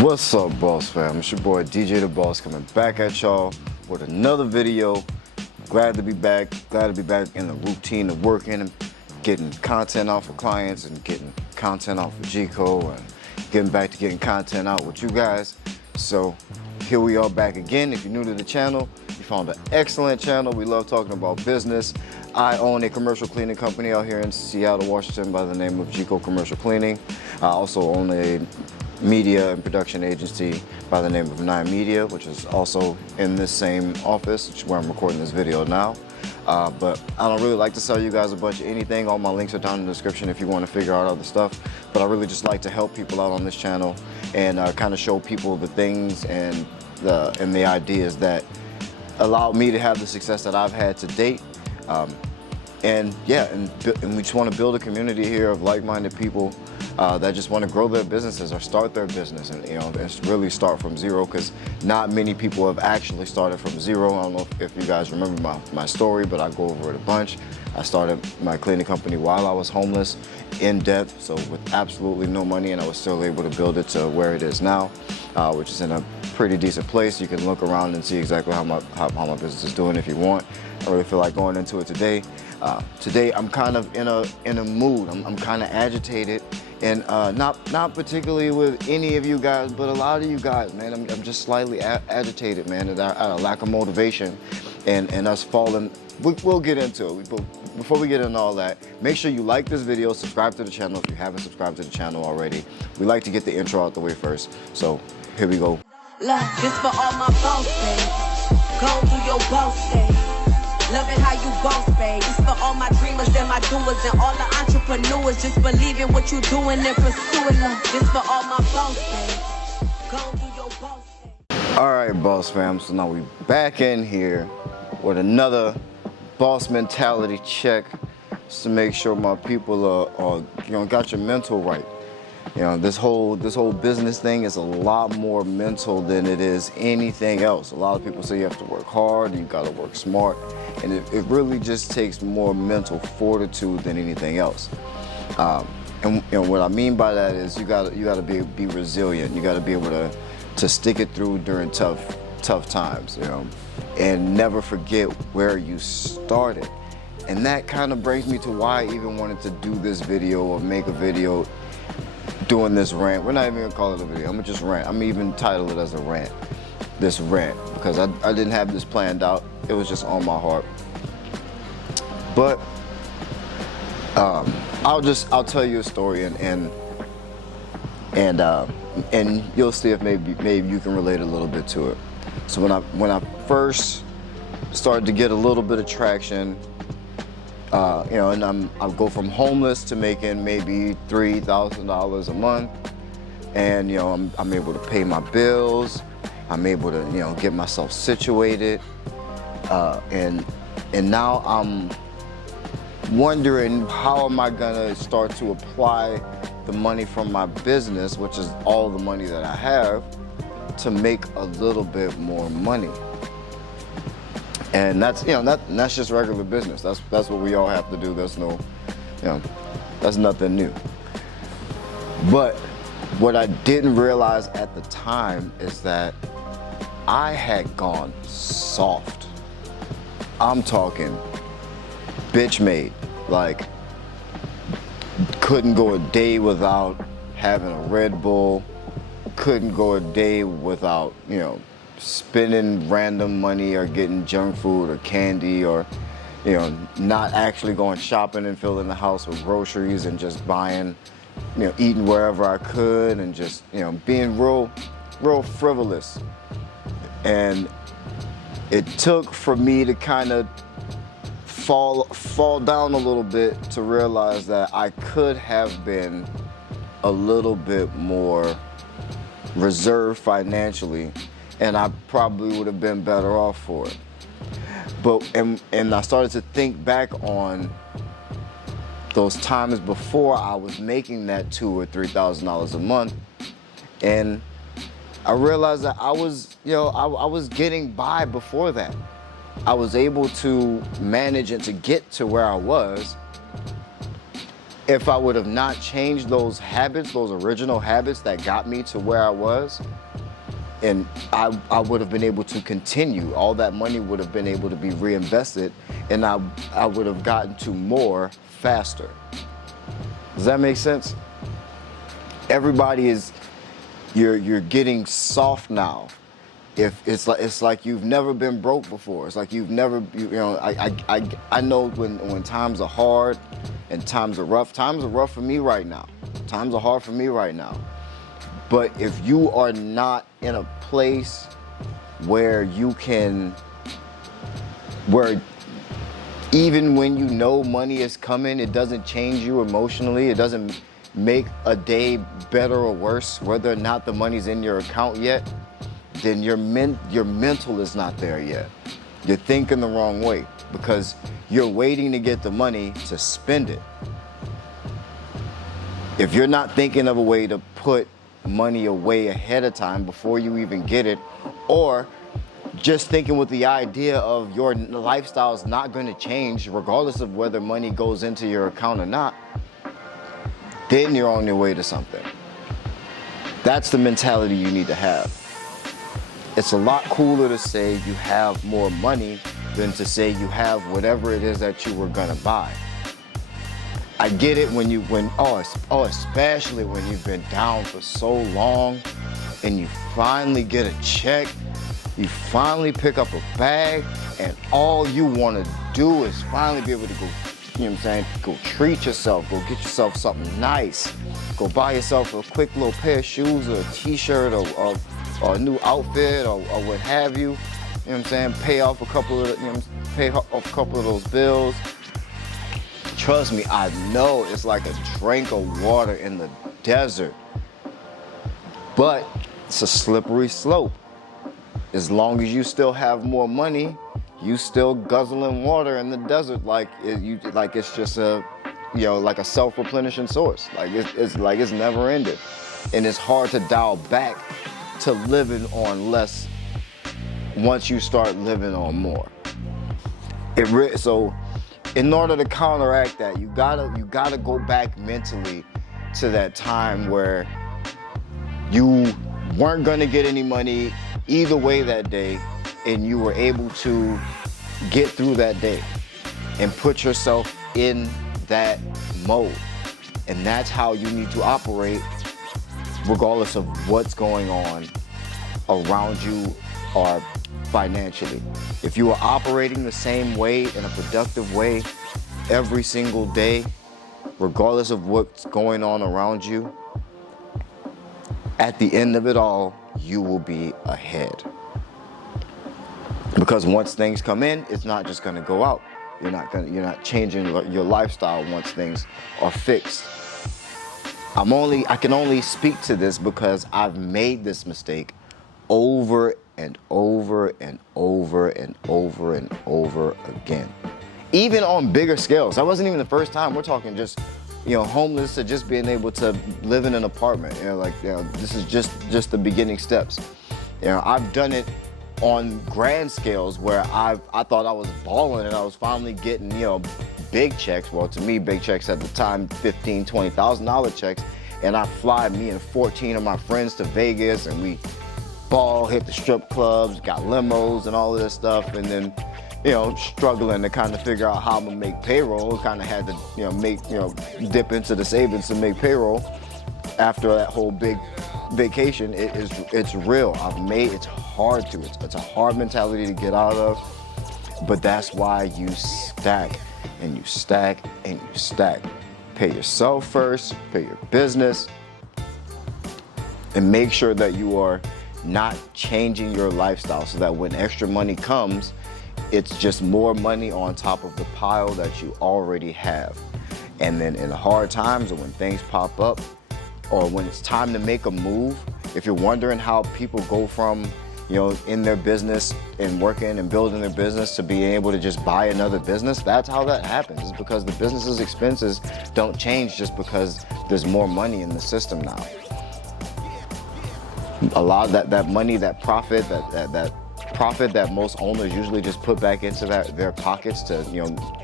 What's up, Boss Fam? It's your boy DJ the Boss coming back at y'all with another video. Glad to be back. Glad to be back in the routine of working and getting content out for clients and getting content out for G-Co and getting back to getting content out with you guys. So here we are back again. If you're new to the channel, you found an excellent channel. We love talking about business. I own a commercial cleaning company out here in Seattle, Washington by the name of G-Co Commercial Cleaning. I also own a media and production agency by the name of 9 Media, which is also in this same office, which is where I'm recording this video now. But I don't really like to sell you guys a bunch of anything. All my links are down in the description if you want to figure out other stuff. But I really just like to help people out on this channel and kind of show people the things and the ideas that allowed me to have the success that I've had to date. And we just want to build a community here of like-minded people that just want to grow their businesses or start their business, and it's really start from zero, because not many people have actually started from zero. I don't know if you guys remember my story, but I go over it a bunch. I started my cleaning company while I was homeless, in debt, so with absolutely no money, and I was still able to build it to where it is now, which is in a pretty decent place. You can look around and see exactly how my business is doing if you want. I really feel like going into it today. Today I'm kind of in a mood. I'm kind of agitated, and not particularly with any of you guys, but a lot of you guys, man. I'm just slightly agitated, man, at a lack of motivation, and us falling. We'll get into it. But before we get into all that, make sure you like this video, subscribe to the channel if you haven't subscribed to the channel already. We like to get the intro out the way first, so here we go. Look, this for all my boss days. Go do your boss days. Loving how you boss, babe. This for all my dreamers and my doers and all the entrepreneurs. Just believe in what you're doing and pursuing them. This for all my boss days. Go do your boss days. All right, Boss Fam. So now we back in here with another boss mentality check, just to make sure my people are got your mental right. This whole business thing is a lot more mental than it is anything else. A lot of people say you have to work hard, you got to work smart, and it really just takes more mental fortitude than anything else. And what I mean by that is you got to be resilient. You got to be able to stick it through during tough times, and never forget where you started. And that kind of brings me to why I even wanted to do this video or make a video doing this rant. We're not even gonna call it a video. I'm gonna just rant. I'm even title it as a rant. This rant, because I didn't have this planned out. It was just on my heart. But I'll tell you a story and you'll see if maybe you can relate a little bit to it. So when I first started to get a little bit of traction, and I'll go from homeless to making maybe $3,000 a month, and I'm able to pay my bills. I'm able to get myself situated, and now I'm wondering, how am I gonna start to apply the money from my business, which is all the money that I have, to make a little bit more money. And that's that's just regular business. That's what we all have to do. There's no, that's nothing new. But what I didn't realize at the time is that I had gone soft. I'm talking bitch made. Like, couldn't go a day without having a Red Bull. Couldn't go a day without, spending random money or getting junk food or candy, or not actually going shopping and filling the house with groceries and just buying, eating wherever I could, and just being real frivolous. And it took for me to kind of fall down a little bit to realize that I could have been a little bit more reserved financially, and I probably would have been better off for it. But and I started to think back on those times before I was making that $2,000 or $3,000 a month, and I realized that I was I was getting by before that. I was able to manage and to get to where I was, if I would have not changed those habits, those original habits that got me to where I was, and I would have been able to continue, all that money would have been able to be reinvested, and I would have gotten to more faster. Does that make sense? Everybody is, you're getting soft now. If it's like you've never been broke before. It's like you've never, you know, I know when times are hard and times are rough. Times are rough for me right now. Times are hard for me right now. But if you are not in a place where you can, where even when you know money is coming, it doesn't change you emotionally, it doesn't make a day better or worse, whether or not the money's in your account yet, then your mental is not there yet. You're thinking the wrong way because you're waiting to get the money to spend it. If you're not thinking of a way to put money away ahead of time before you even get it, or just thinking with the idea of your lifestyle is not going to change regardless of whether money goes into your account or not, then you're on your way to something. That's the mentality you need to have. It's a lot cooler to say you have more money than to say you have whatever it is that you were gonna buy. I get it especially when you've been down for so long and you finally get a check, you finally pick up a bag, and all you wanna do is finally be able to go, you know what I'm saying, go treat yourself, go get yourself something nice, go buy yourself a quick little pair of shoes or a t-shirt or a new outfit or what have you. You know what I'm saying? Pay off a couple of those bills. Trust me, I know it's like a drink of water in the desert, but it's a slippery slope. As long as you still have more money, you still guzzling water in the desert like it's just a, you know, like a self-replenishing source. Like it's never ended, and it's hard to dial back to living on less once you start living on more. So in order to counteract that, you gotta go back mentally to that time where you weren't gonna get any money either way that day, and you were able to get through that day and put yourself in that mode. And that's how you need to operate regardless of what's going on around you or financially. If you are operating the same way in a productive way every single day, regardless of what's going on around you, at the end of it all, you will be ahead. Because once things come in, it's not just gonna go out. You're not changing your lifestyle once things are fixed. I can only speak to this because I've made this mistake over and over and over and over and over again. Even on bigger scales. That wasn't even the first time. We're talking just, you know, homeless to just being able to live in an apartment. You know, like, you know, this is just the beginning steps. You know, I've done it on grand scales where I thought I was balling and I was finally getting, you know, big checks. Well, to me, big checks at the time, $15,000, $20,000 checks. And I fly me and 14 of my friends to Vegas, and we ball, hit the strip clubs, got limos and all of this stuff. And then, you know, struggling to kind of figure out how I'm gonna make payroll. Kind of had to, you know, dip into the savings to make payroll. After that whole big vacation, it's real. It's hard to. It's a hard mentality to get out of. But that's why you stack and you stack and you stack. Pay yourself first, pay your business, and make sure that you are not changing your lifestyle so that when extra money comes, it's just more money on top of the pile that you already have. And then in hard times or when things pop up or when it's time to make a move, if you're wondering how people go from, you know, in their business and working and building their business to being able to just buy another business, that's how that happens. It's because the business's expenses don't change just because there's more money in the system now. A lot of that money, that profit, that profit that most owners usually just put back into their pockets to,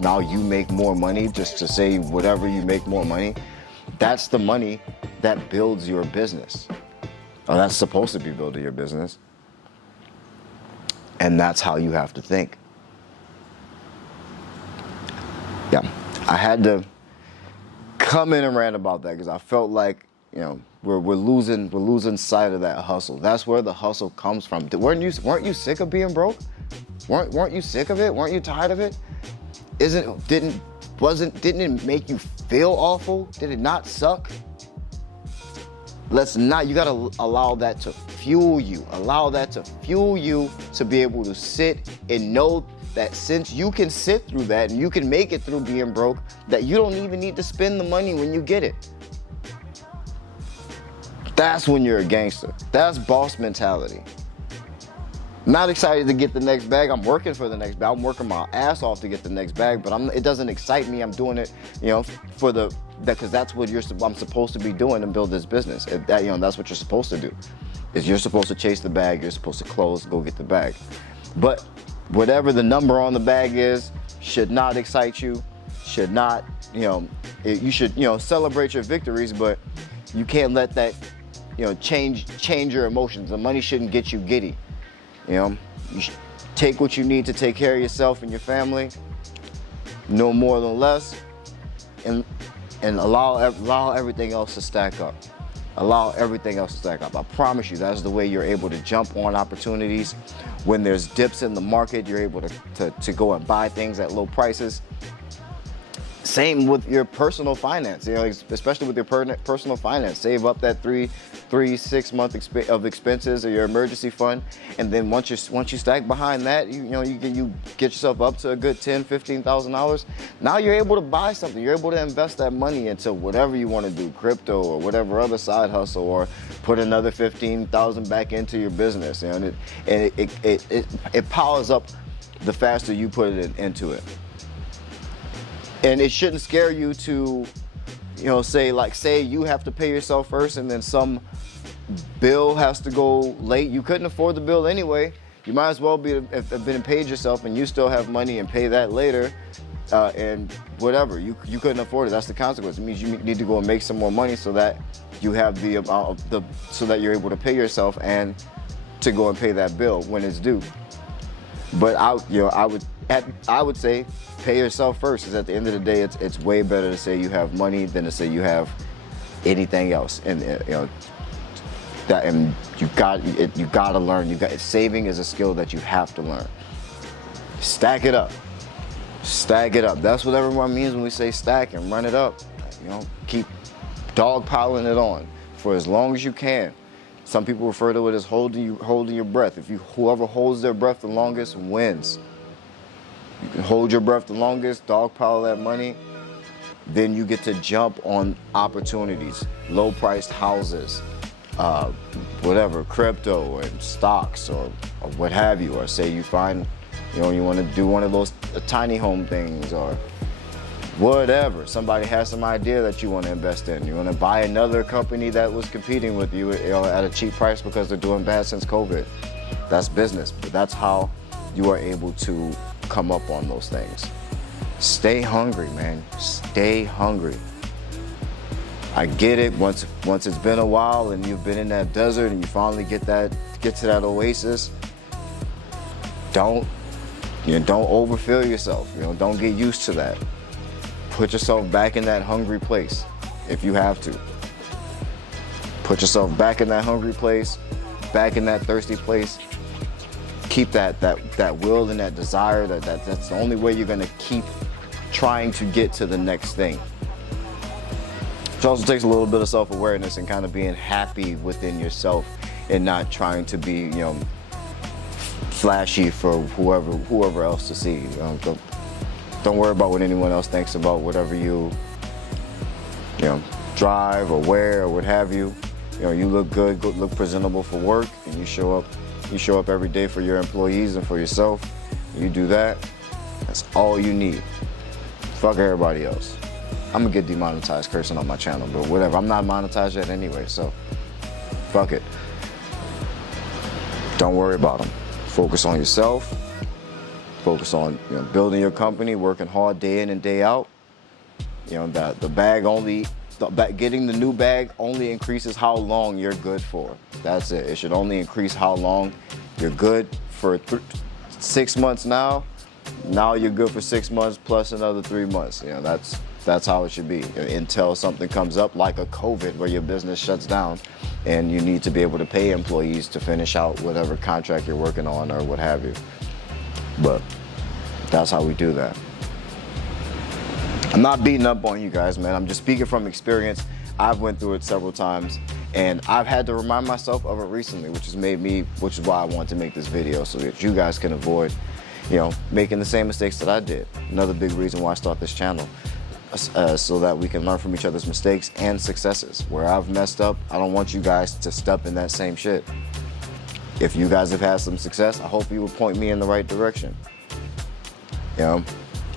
now you make more money, just to say whatever you make more money. That's the money that builds your business. Or that's supposed to be building your business. And that's how you have to think. Yeah, I had to come in and rant about that because I felt like, we're losing sight of that hustle. That's where the hustle comes from. Weren't you sick of being broke? Weren't you sick of it? Weren't you tired of it? Didn't it make you feel awful? Did it not suck? You gotta allow that to fuel you. Allow that to fuel you to be able to sit and know that since you can sit through that and you can make it through being broke, that you don't even need to spend the money when you get it. That's when you're a gangster. That's boss mentality. Not excited to get the next bag. I'm working for the next bag. I'm working my ass off to get the next bag, but it doesn't excite me. I'm doing it, because that's what I'm supposed to be doing and build this business. That's what you're supposed to do. Is you're supposed to chase the bag. You're supposed to close, go get the bag. But whatever the number on the bag is, should not excite you. Should not, you should, celebrate your victories, but you can't let that, change your emotions. The money shouldn't get you giddy. You should take what you need to take care of yourself and your family, no more than less, and allow everything else to stack up. Allow everything else to stack up. I promise you, that's the way you're able to jump on opportunities. When there's dips in the market, you're able to go and buy things at low prices. Same with your personal finance, especially with your personal finance. Save up that 6 months of expenses or your emergency fund, and then once you stack behind that, you get yourself up to a good $10,000-$15,000. Now you're able to buy something. You're able to invest that money into whatever you want to do, crypto or whatever other side hustle, or put another $15,000 back into your business. And it powers up the faster you put it into it. And it shouldn't scare you to, say you have to pay yourself first and then some bill has to go late. You couldn't afford the bill anyway. You might as well have been paid yourself and you still have money and pay that later. And whatever, you couldn't afford it. That's the consequence. It means you need to go and make some more money so that you have the amount of so that you're able to pay yourself and to go and pay that bill when it's due. But I would say pay yourself first, because at the end of the day, it's way better to say you have money than to say you have anything else. And you got to learn. Saving is a skill that you have to learn. Stack it up. Stack it up. That's what everyone means when we say stack and run it up. Keep dogpiling it on for as long as you can. Some people refer to it as holding your breath. Whoever holds their breath the longest wins. You can hold your breath the longest, dogpile that money, then you get to jump on opportunities, low-priced houses, whatever, crypto and stocks or what have you, or say you find, you want to do one of those tiny home things or whatever. Somebody has some idea that you want to invest in. You want to buy another company that was competing with you, at a cheap price because they're doing bad since COVID. That's business, but that's how you are able to come up on those things. Stay hungry, man. Stay hungry. I get it. Once it's been a while and you've been in that desert and you finally get to that oasis, don't overfill yourself. Don't get used to that. Put yourself back in that hungry place if you have to. Put yourself back in that hungry place, back in that thirsty place. Keep that will and that desire. That's the only way you're gonna keep trying to get to the next thing. It also takes a little bit of self-awareness and kind of being happy within yourself and not trying to be, flashy for whoever else to see. Don't worry about what anyone else thinks about whatever you drive or wear or what have you. You look good, look presentable for work, and you show up every day for your employees and for yourself. You do that, that's all you need. Fuck everybody else. I'm gonna get demonetized cursing on my channel, but whatever. I'm not monetized yet anyway, so fuck it. Don't worry about them. Focus on yourself. Focus on building your company, working hard day in and day out. Getting the new bag only increases how long you're good for. That's it. It should only increase how long you're good for 6 months now. Now you're good for 6 months plus another 3 months. That's how it should be until something comes up like a COVID where your business shuts down and you need to be able to pay employees to finish out whatever contract you're working on or what have you. But that's how we do that. I'm not beating up on you guys, man. I'm just speaking from experience. I've went through it several times and I've had to remind myself of it recently, which is why I want to make this video so that you guys can avoid, making the same mistakes that I did. Another big reason why I start this channel. So that we can learn from each other's mistakes and successes. Where I've messed up, I don't want you guys to step in that same shit. If you guys have had some success, I hope you will point me in the right direction.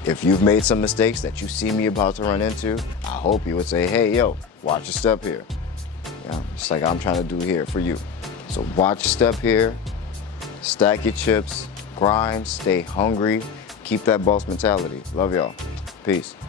If you've made some mistakes that you see me about to run into, I hope you would say, hey, yo, watch your step here. Just like I'm trying to do here for you. So watch your step here, stack your chips, grind, stay hungry, keep that boss mentality. Love y'all. Peace.